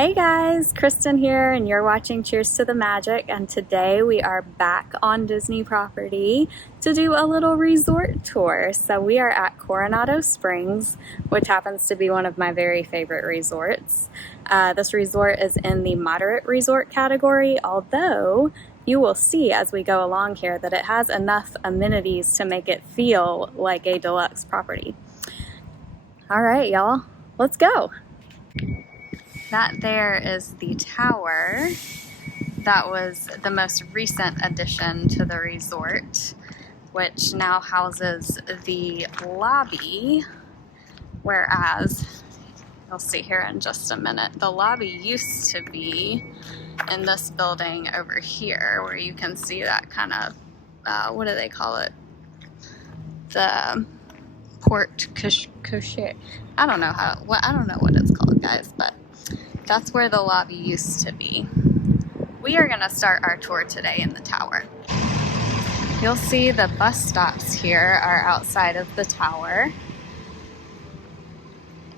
Hey guys, Kristen here, and you're watching Cheers to the Magic, and today we are back on Disney property to do a little resort tour. So we are at Coronado Springs, which happens to be one of my very favorite resorts. This resort is in the moderate resort category, although you will see as we go along here that it has enough amenities to make it feel like a deluxe property. All right, y'all, let's go. That there is the tower. That was the most recent addition to the resort, which now houses the lobby, whereas, you'll see here in just a minute, the lobby used to be in this building over here, where you can see that kind of, what do they call it? The porte cochere. I don't know what it's called, guys, but that's where the lobby used to be. We are going to start our tour today in the tower. You'll see the bus stops here are outside of the tower.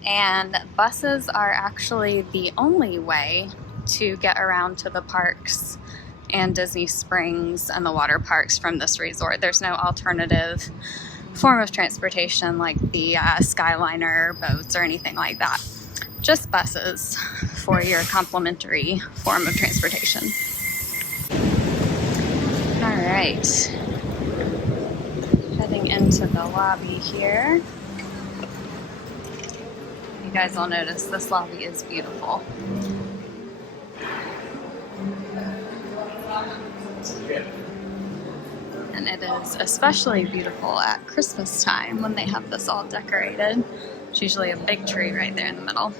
And buses are actually the only way to get around to the parks and Disney Springs and the water parks from this resort. There's no alternative form of transportation like the Skyliner boats or anything like that. Just buses for your complimentary form of transportation. All right, heading into the lobby here. You guys will notice this lobby is beautiful. And it is especially beautiful at Christmas time when they have this all decorated. It's usually a big tree right there in the middle.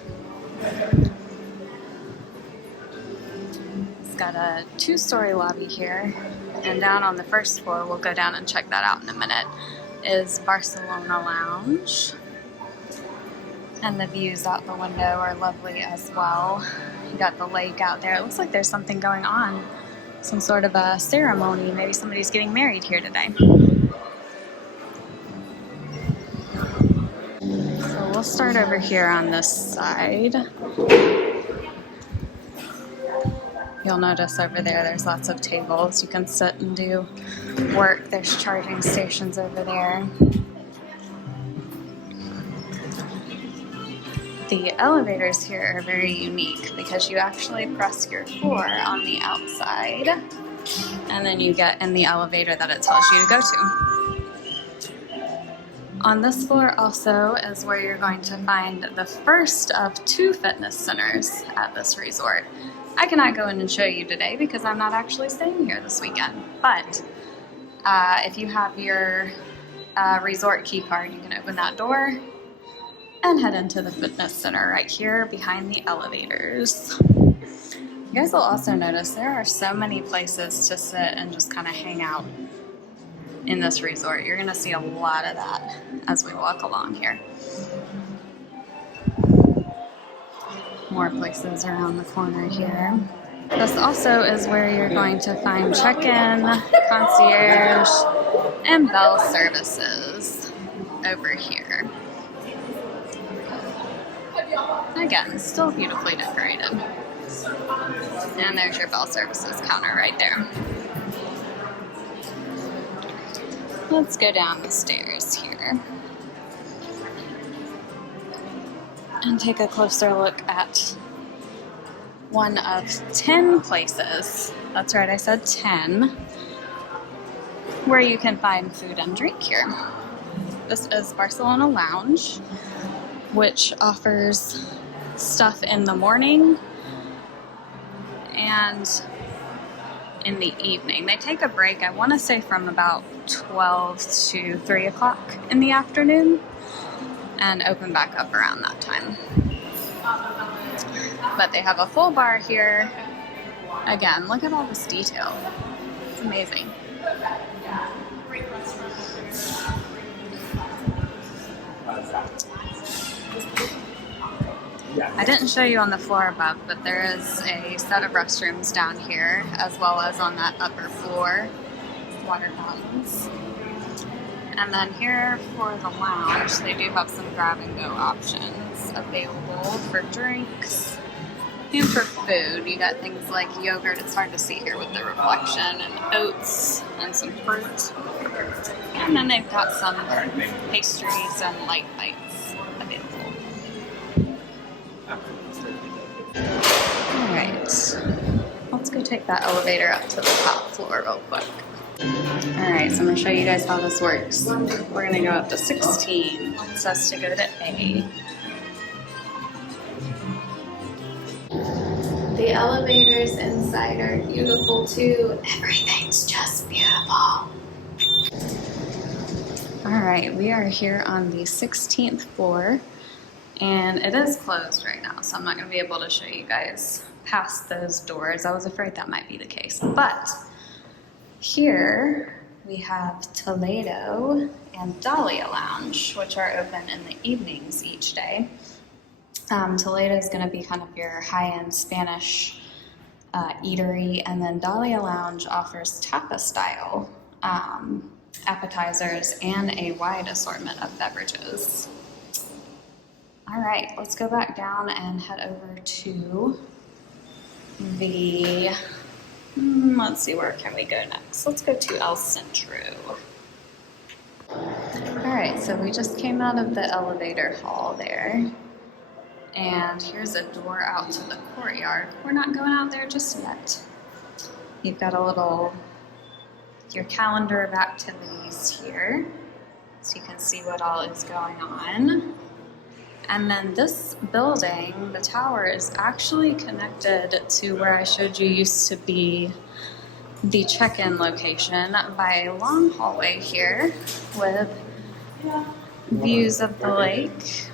It's got a two-story lobby here, and down on the first floor, we'll go down and check that out in a minute, is Barcelona Lounge. And the views out the window are lovely as well. You got the lake out there. It looks like there's something going on, some sort of a ceremony. Maybe somebody's getting married here today. So we'll start over here on this side. You'll notice over there there's lots of tables. You can sit and do work. There's charging stations over there. The elevators here are very unique because you actually press your floor on the outside and then you get in the elevator that it tells you to go to. On this floor also is where you're going to find the first of 2 fitness centers at this resort. I cannot go in and show you today because I'm not actually staying here this weekend, but if you have your resort key card, you can open that door and head into the fitness center right here behind the elevators. You guys will also notice there are so many places to sit and just kind of hang out in this resort. You're gonna see a lot of that as we walk along here. More places around the corner here. This also is where you're going to find check-in, concierge, and bell services over here. Again, still beautifully decorated. And there's your bell services counter right there. Let's go down the stairs here and take a closer look at one of 10 places, that's right, I said 10, where you can find food and drink here. This is Barcelona Lounge, which offers stuff in the morning and in the evening. They take a break, I want to say from about 12 to 3 o'clock in the afternoon and open back up around that time. But they have a full bar here. Again, look at all this detail. It's amazing. I didn't show you on the floor above, but there is a set of restrooms down here, as well as on that upper floor, water fountains. And then here for the lounge, they do have some grab-and-go options available for drinks And for food, you got things like yogurt, it's hard to see here with the reflection, and oats, and some fruit. And then they've got some pastries and light bites available. Alright, let's go take that elevator up to the top floor real quick. Alright, so I'm going to show you guys how this works. We're going to go up to 16. It says to go to A. The elevators inside are beautiful too. Everything's just beautiful. Alright, we are here on the 16th floor, and it is closed right now, so I'm not going to be able to show you guys past those doors. I was afraid that might be the case. But here we have Toledo and Dahlia Lounge, which are open in the evenings each day. Toledo is going to be kind of your high-end Spanish eatery, and then Dahlia Lounge offers tapa-style appetizers and a wide assortment of beverages. All right, let's go back down and head over to the, let's see, where can we go next? Let's go to El Centro. All right, so we just came out of the elevator hall there. And here's a door out to the courtyard. We're not going out there just yet. You've got a little, your calendar of activities here, so you can see what all is going on. And then this building, the tower, is actually connected to where I showed you used to be the check-in location by a long hallway here with views of the lake.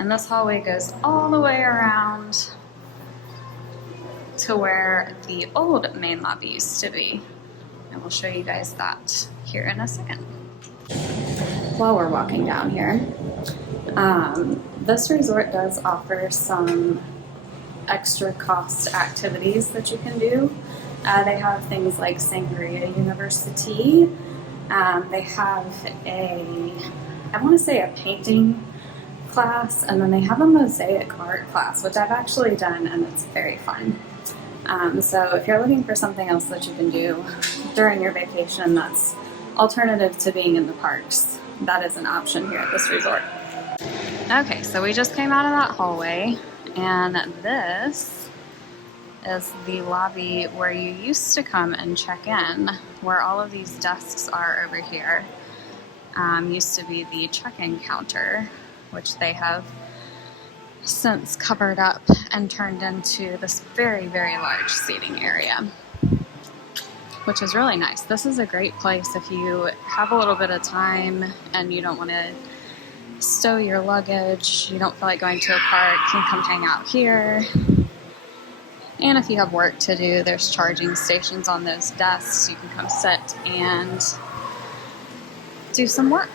And this hallway goes all the way around to where the old main lobby used to be. And we'll show you guys that here in a second. While we're walking down here, this resort does offer some extra cost activities that you can do. They have things like Sangria University. They have I want to say a painting class, and then they have a mosaic art class, which I've actually done, and it's very fun. So if you're looking for something else that you can do during your vacation that's alternative to being in the parks, that is an option here at this resort. Okay, so we just came out of that hallway, and this is the lobby where you used to come and check in, where all of these desks are over here. Used to be the check-in counter, which they have since covered up and turned into this very, very large seating area, which is really nice. This is a great place if you have a little bit of time and you don't want to stow your luggage, you don't feel like going to a park, you can come hang out here. And if you have work to do, there's charging stations on those desks. You can come sit and do some work.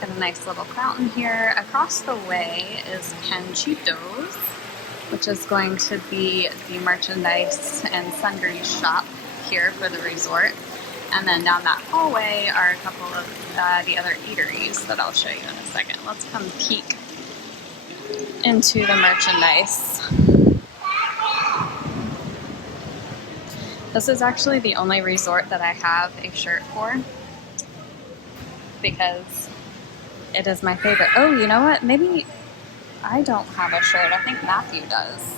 Got a nice little fountain here. Across the way is Panchitos, which is going to be the merchandise and sundries shop here for the resort. And then down that hallway are a couple of the other eateries that I'll show you in a second. Let's come peek into the merchandise. This is actually the only resort that I have a shirt for, because it is my favorite. Oh, you know what? Maybe I don't have a shirt. I think Matthew does.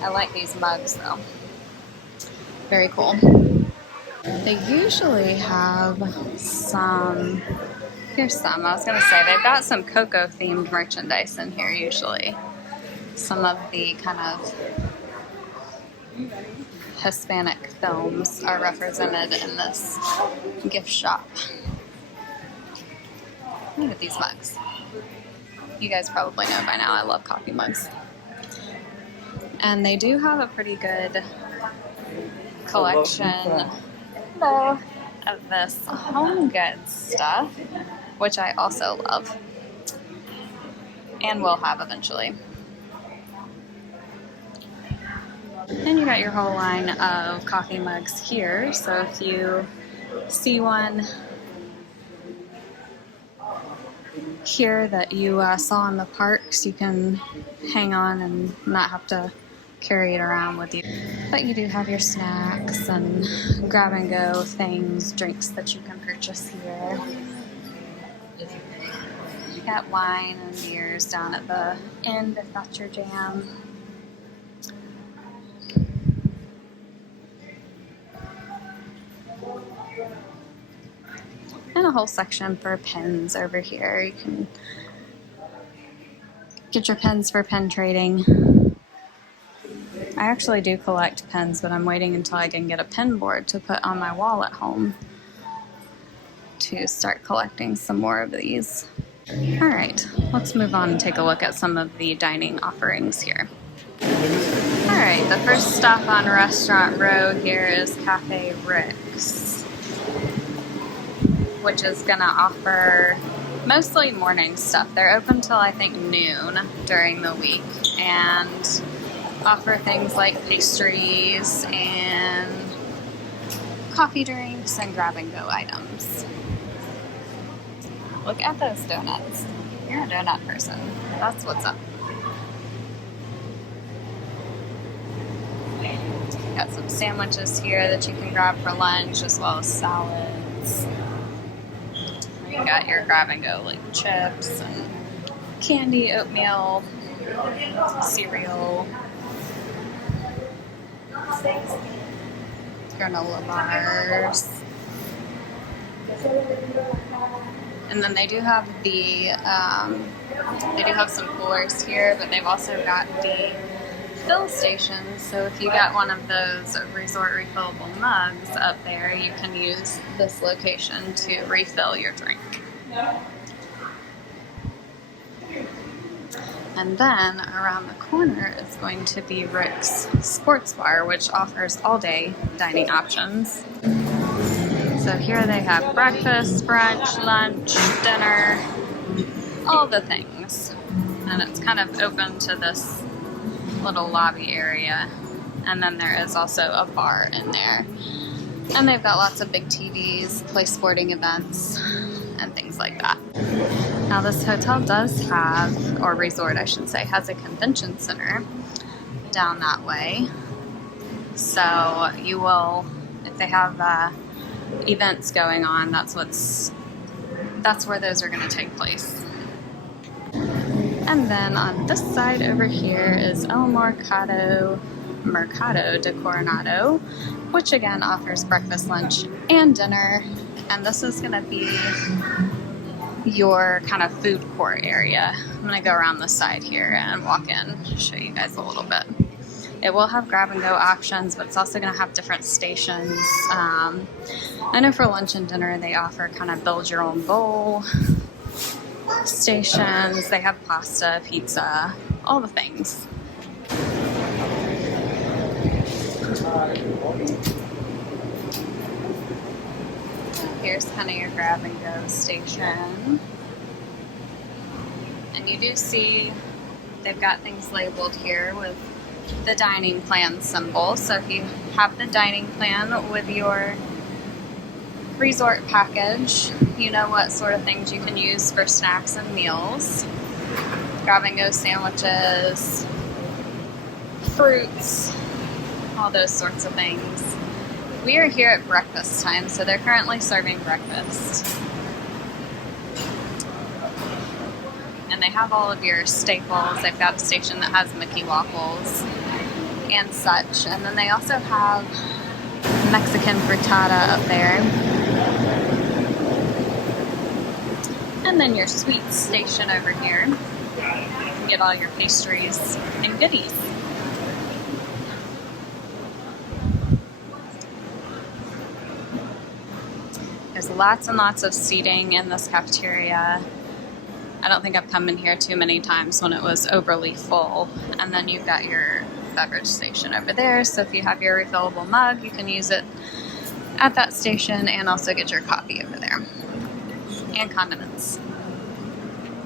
I like these mugs though. Very cool. They usually have some, here's some, I was going to say, they've got some cocoa themed merchandise in here usually. Some of the kind of Hispanic films are represented in this gift shop. Look at these mugs. You guys probably know by now I love coffee mugs. And they do have a pretty good collection of this home goods stuff, which I also love and will have eventually. And you got your whole line of coffee mugs here, so if you see one here that you saw in the parks. You can hang on and not have to carry it around with you. But you do have your snacks and grab and go things, drinks that you can purchase here. You got wine and beers down at the end if that's your jam. And a whole section for pens over here. You can get your pens for pen trading. I actually do collect pens, but I'm waiting until I can get a pen board to put on my wall at home to start collecting some more of these. All right, let's move on and take a look at some of the dining offerings here. All right, the first stop on Restaurant Row here is Cafe Rick's, which is gonna offer mostly morning stuff. They're open till I think noon during the week and offer things like pastries and coffee drinks and grab and go items. Look at those donuts. You're a donut person. That's what's up. Got some sandwiches here that you can grab for lunch as well as salads. You got your grab and go like chips and candy, oatmeal, cereal, granola bars. And then they do have some coolers here, but they've also got the fill stations. So if you got one of those resort refillable mugs up there, you can use this location to refill your drink. And then around the corner is going to be Rick's Sports Bar, which offers all-day dining options. So here they have breakfast, brunch, lunch, dinner, all the things. And it's kind of open to this little lobby area. And then there is also a bar in there. And they've got lots of big TVs, play sporting events, and things like that. Now this hotel does have, or resort I should say, has a convention center down that way. So you will, if they have events going on, that's where those are going to take place. And then on this side over here is El Mercado de Coronado, which again offers breakfast, lunch, and dinner. And this is going to be your kind of food court area. I'm going to go around the side here and walk in, show you guys a little bit. It will have grab and go options, but it's also going to have different stations. I know for lunch and dinner they offer kind of build your own bowl stations. They have pasta, pizza, all the things. Here's kind of your grab and go station. And you do see they've got things labeled here with the dining plan symbol. So if you have the dining plan with your resort package, you know what sort of things you can use for snacks and meals. Grab and go sandwiches, fruits, all those sorts of things. We are here at breakfast time, so they're currently serving breakfast. And they have all of your staples. They've got a station that has Mickey waffles and such. And then they also have Mexican frittata up there. And then your sweets station over here. You can get all your pastries and goodies. There's lots and lots of seating in this cafeteria. I don't think I've come in here too many times when it was overly full. And then you've got your beverage station over there. So if you have your refillable mug, you can use it at that station and also get your coffee over there. And condiments.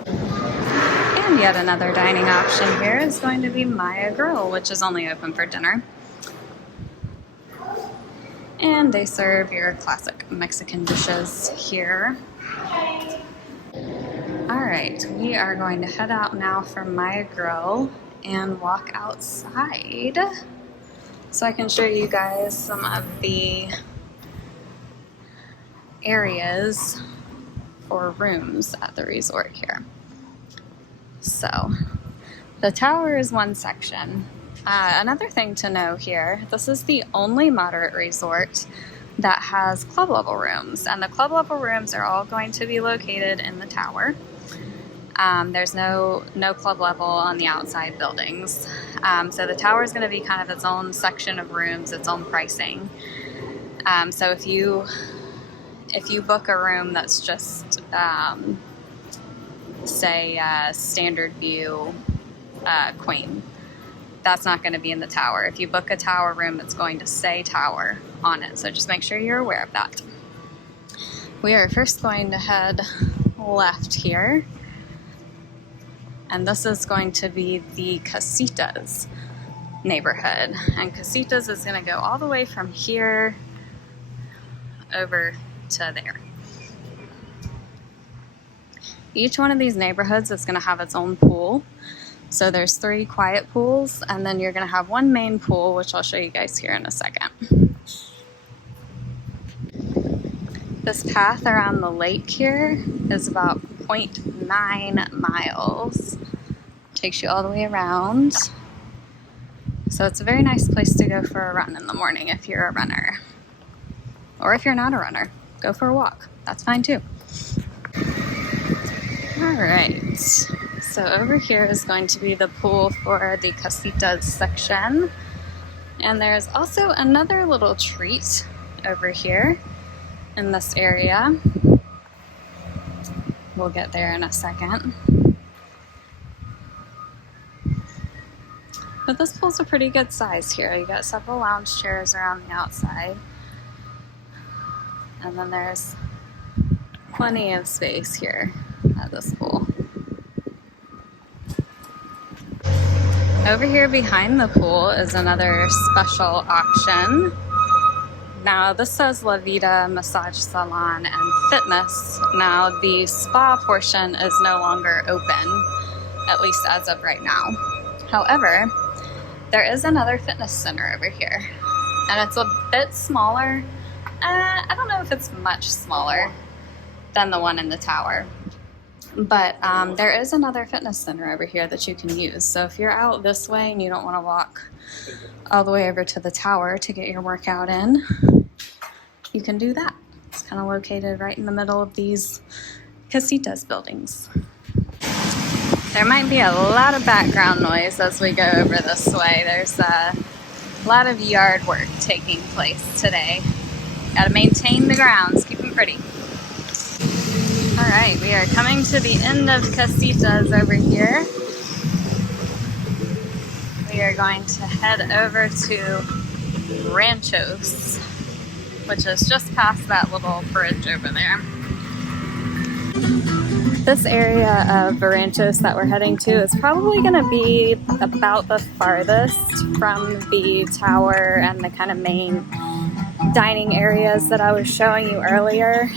And yet another dining option here is going to be Maya Grill, which is only open for dinner. And they serve your classic Mexican dishes here. Alright, we are going to head out now from my grill and walk outside so I can show you guys some of the areas for rooms at the resort here. So, the tower is one section. Another thing to know here, this is the only moderate resort that has club level rooms, and the club level rooms are all going to be located in the tower. There's no club level on the outside buildings. So the tower is going to be kind of its own section of rooms, its own pricing. So if you book a room that's just, say, standard view queen, that's not going to be in the tower. If you book a tower room, it's going to say tower on it. So just make sure you're aware of that. We are first going to head left here. And this is going to be the Casitas neighborhood. And Casitas is going to go all the way from here over to there. Each one of these neighborhoods is going to have its own pool. So there's 3 quiet pools, and then you're going to have one main pool, which I'll show you guys here in a second. This path around the lake here is about 0.9 miles. Takes you all the way around. So it's a very nice place to go for a run in the morning if you're a runner. Or if you're not a runner, go for a walk. That's fine too. Alright, so over here is going to be the pool for the Casitas section. And there's also another little treat over here in this area. We'll get there in a second. But this pool's a pretty good size here. You got several lounge chairs around the outside. And then there's plenty of space here at this pool. Over here behind the pool is another special auction. Now this says La Vida Massage Salon and Fitness. Now the spa portion is no longer open, at least as of right now. However, there is another fitness center over here, and it's a bit smaller. I don't know if it's much smaller than the one in the tower, but there is another fitness center over here that you can use. So if you're out this way and you don't want to walk all the way over to the tower to get your workout in, you can do that. It's kind of located right in the middle of these Casitas buildings. There might be a lot of background noise as we go over this way. There's a lot of yard work taking place today. Got to maintain the grounds, keep them pretty. Alright, we are coming to the end of Casitas over here. We are going to head over to Ranchos, which is just past that little bridge over there. This area of Ranchos that we're heading to is probably going to be about the farthest from the tower and the kind of main dining areas that I was showing you earlier.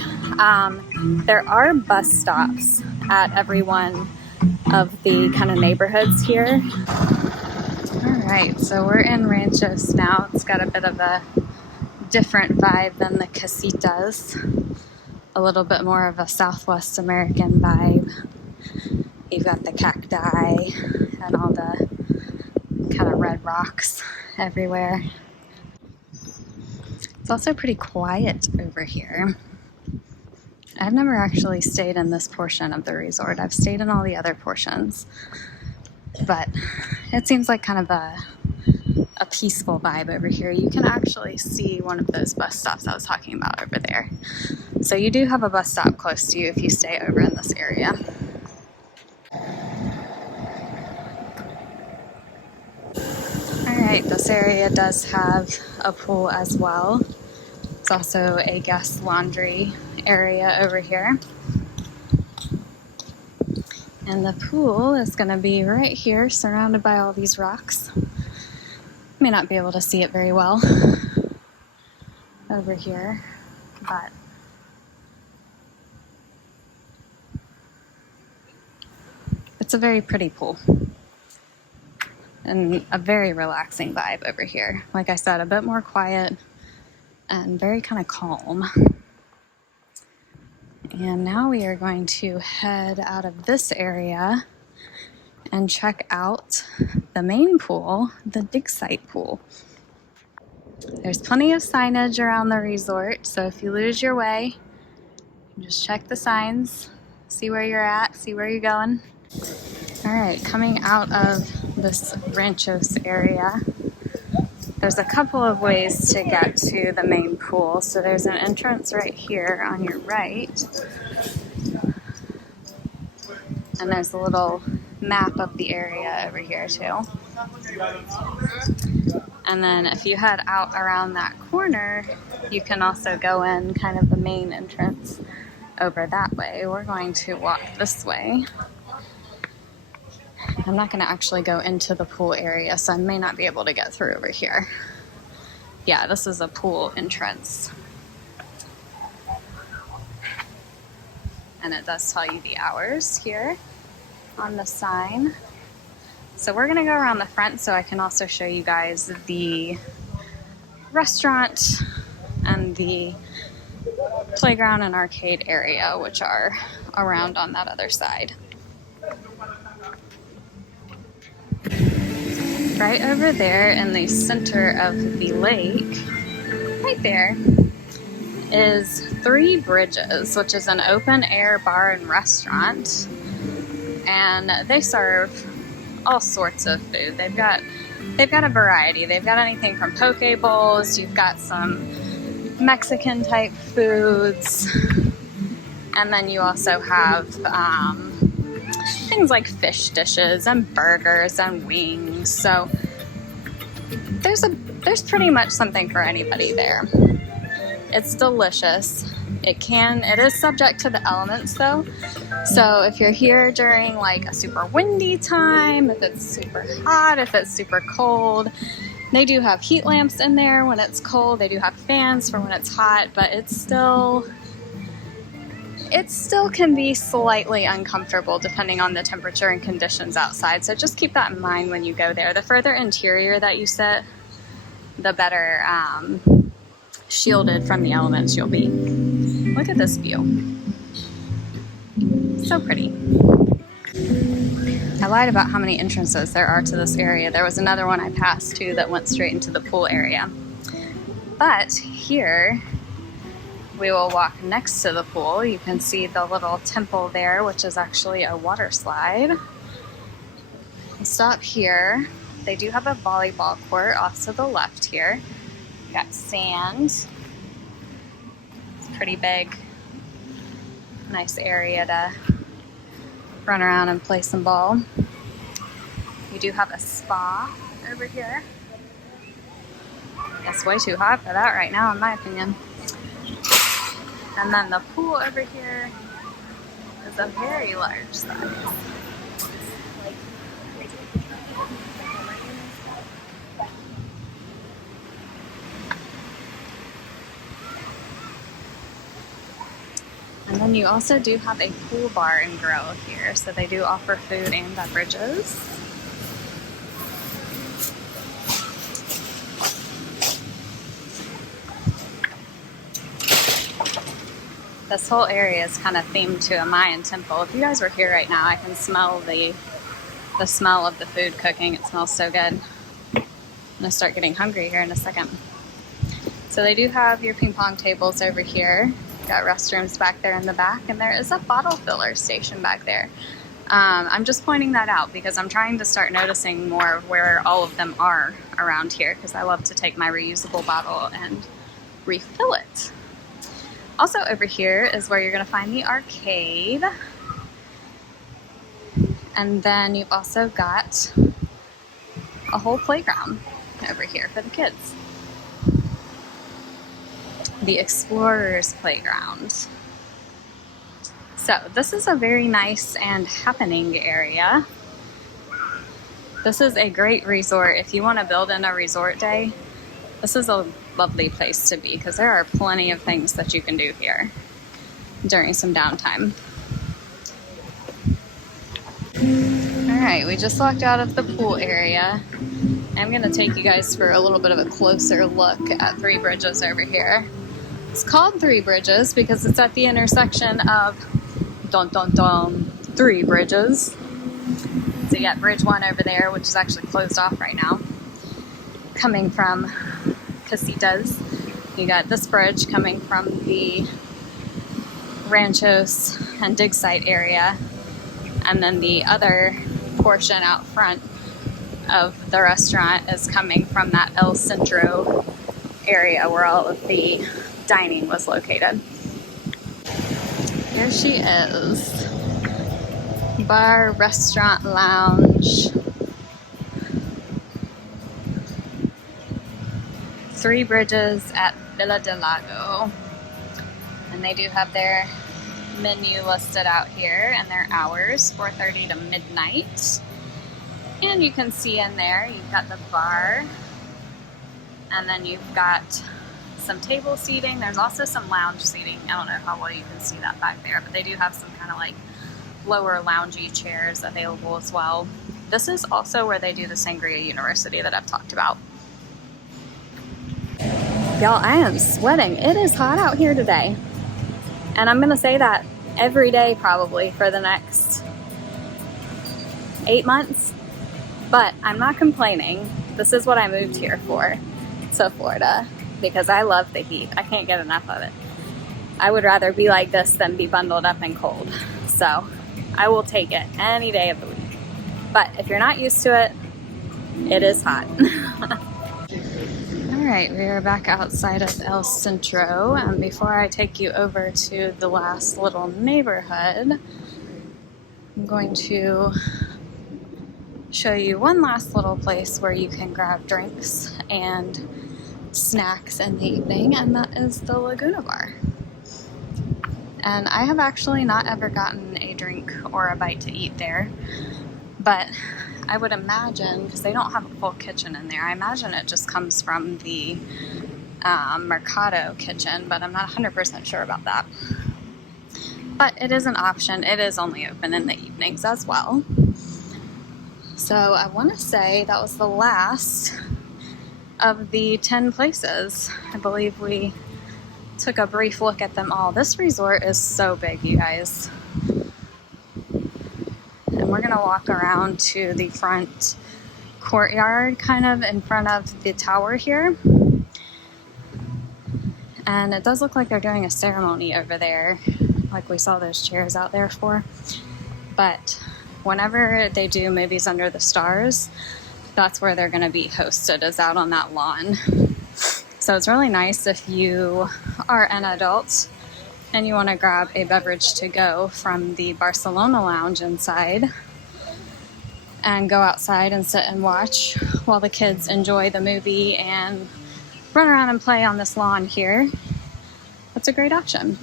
There are bus stops at every one of the kind of neighborhoods here. Alright, so we're in Ranchos now. It's got a bit of a different vibe than the Casitas. A little bit more of a Southwest American vibe. You've got the cacti and all the kind of red rocks everywhere. It's also pretty quiet over here. I've never actually stayed in this portion of the resort. I've stayed in all the other portions. But it seems like kind of a peaceful vibe over here. You can actually see one of those bus stops I was talking about over there. So you do have a bus stop close to you if you stay over in this area. Alright, this area does have a pool as well. It's also a guest laundry area over here. And the pool is going to be right here, surrounded by all these rocks. May not be able to see it very well over here, but It's a very pretty pool and a very relaxing vibe over here. Like I said, a bit more quiet and very kind of calm. And now we are going to head out of this area and check out the main pool, the dig site pool. There's plenty of signage around the resort, so if you lose your way, just check the signs, see where you're at, see where you're going. All right, coming out of this Ranchos area, there's a couple of ways to get to the main pool. So there's an entrance right here on your right, and there's a little map of the area over here too. And then if you head out around that corner, you can also go in kind of the main entrance over that way. We're going to walk this way. I'm not going to actually go into the pool area, so I may not be able to get through over here. Yeah, this is a pool entrance. And it does tell you the hours here on the sign. So we're going to go around the front so I can also show you guys the restaurant and the playground and arcade area, which are around on that other side. Right over there in the center of the lake, right there, is Three Bridges, which is an open air bar and restaurant. And they serve all sorts of food. They've got a variety. They've got anything from poke bowls, you've got some Mexican type foods, and then you also have things like fish dishes and burgers and wings. So there's pretty much something for anybody there. It's delicious. It is subject to the elements though. So if you're here during like a super windy time, if it's super hot, if it's super cold, they do have heat lamps in there when it's cold. They do have fans for when it's hot, but it still can be slightly uncomfortable depending on the temperature and conditions outside. So just keep that in mind when you go there. The further interior that you sit, the better shielded from the elements you'll be. Look at this view. So pretty. I lied about how many entrances there are to this area. There was another one I passed too that went straight into the pool area. But here we will walk next to the pool. You can see the little temple there, which is actually a water slide. We'll stop here. They do have a volleyball court off to the left here. Got sand. It's pretty big. Nice area to run around and play some ball. You do have a spa over here. It's way too hot for that right now, in my opinion. And then the pool over here is a very large size. And then you also do have a pool bar and grill here, so they do offer food and beverages. This whole area is kind of themed to a Mayan temple. If you guys were here right now, I can smell the smell of the food cooking. It smells so good. I'm gonna start getting hungry here in a second. So they do have your ping pong tables over here. Got restrooms back there in the back, and there is a bottle filler station back there. I'm just pointing that out because I'm trying to start noticing more of where all of them are around here, because I love to take my reusable bottle and refill it. Also over here is where you're going to find the arcade. And then you've also got a whole playground over here for the kids. The Explorers Playground. So this is a very nice and happening area. This is a great resort. If you want to build in a resort day, this is a lovely place to be because there are plenty of things that you can do here during some downtime. Alright, we just walked out of the pool area. I'm going to take you guys for a little bit of a closer look at Three Bridges over here. It's called Three Bridges because it's at the intersection of three bridges. So you got Bridge 1 over there, which is actually closed off right now, coming from Casitas. You got this bridge coming from the Ranchos and dig site area, and then the other portion out front of the restaurant is coming from that El Centro area where all of the dining was located. Here she is. Bar, restaurant, lounge. Three Bridges at Villa del Lago. And they do have their menu listed out here and their hours, 4:30 to midnight. And you can see in there, you've got the bar, and then you've got some table seating. There's also some lounge seating. I don't know how well you can see that back there, but they do have some kind of like lower loungy chairs available as well. This is also where they do the Sangria University that I've talked about. Y'all, I am sweating. It is hot out here today. And I'm gonna say that every day probably for the next 8 months. But I'm not complaining. This is what I moved here for, to Florida, because I love the heat. I can't get enough of it. I would rather be like this than be bundled up and cold. So I will take it any day of the week. But if you're not used to it, it is hot. All right, we are back outside of El Centro. And before I take you over to the last little neighborhood, I'm going to show you one last little place where you can grab drinks and snacks in the evening, and that is the Laguna Bar. And I have actually not ever gotten a drink or a bite to eat there, but I would imagine, because they don't have a full kitchen in there, I imagine it just comes from the Mercado kitchen, but I'm not 100% sure about that. But it is an option. It is only open in the evenings as well. So I want to say that was the last of the 10 places. I believe we took a brief look at them all. This resort is so big, you guys. And we're gonna walk around to the front courtyard, kind of in front of the tower here. And it does look like they're doing a ceremony over there, like we saw those chairs out there for. But whenever they do Movies Under the Stars, that's where they're gonna be hosted, is out on that lawn. So it's really nice if you are an adult and you want to grab a beverage to go from the Barcelona lounge inside and go outside and sit and watch while the kids enjoy the movie and run around and play on this lawn here. That's a great option.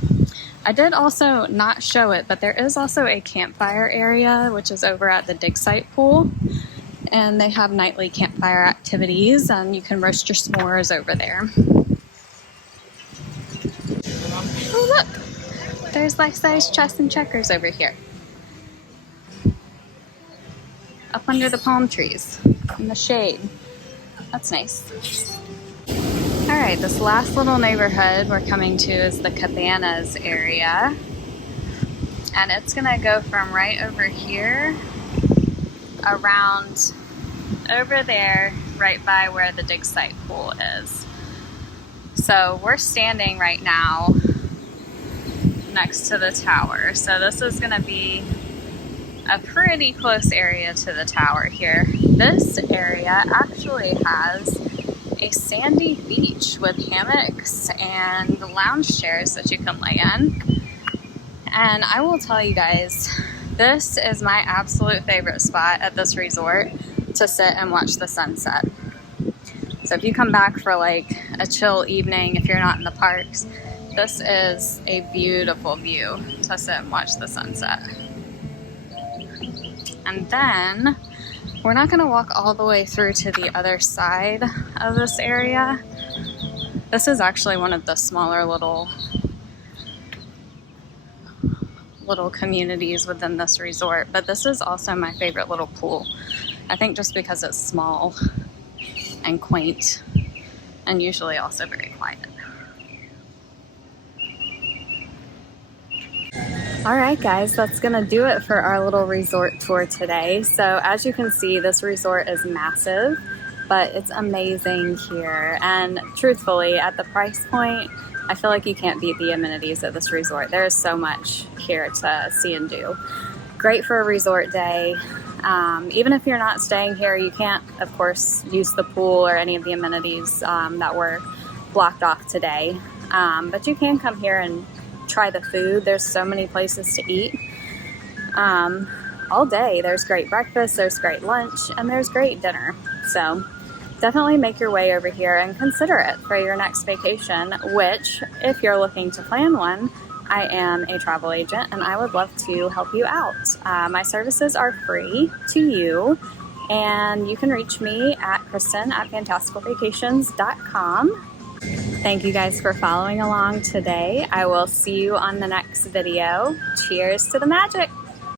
I did also not show it, but there is also a campfire area, which is over at the dig site pool. And they have nightly campfire activities, and you can roast your s'mores over there. Oh look, there's life-size chess and checkers over here. Up under the palm trees, in the shade. That's nice. All right, this last little neighborhood we're coming to is the Cabanas area. And it's gonna go from right over here around over there, right by where the dig site pool is. So we're standing right now next to the tower. So this is gonna be a pretty close area to the tower here. This area actually has a sandy beach with hammocks and lounge chairs that you can lay in. And I will tell you guys, this is my absolute favorite spot at this resort to sit and watch the sunset. So if you come back for like a chill evening, if you're not in the parks, this is a beautiful view to sit and watch the sunset. And then we're not gonna walk all the way through to the other side of this area. This is actually one of the smaller little little communities within this resort, but this is also my favorite little pool. I think just because it's small and quaint and usually also very quiet. All right, guys, that's gonna do it for our little resort tour today. So as you can see, this resort is massive, but it's amazing here. And truthfully, at the price point, I feel like you can't beat the amenities at this resort. There is so much here to see and do. Great for a resort day. Even if you're not staying here, you can't, of course, use the pool or any of the amenities that were blocked off today. But you can come here and try the food. There's so many places to eat all day. There's great breakfast, there's great lunch, and there's great dinner. So definitely make your way over here and consider it for your next vacation, which, if you're looking to plan one, I am a travel agent and I would love to help you out. My services are free to you, and you can reach me at Kristen@fantasticalvacations.com. Thank you guys for following along today. I will see you on the next video. Cheers to the magic!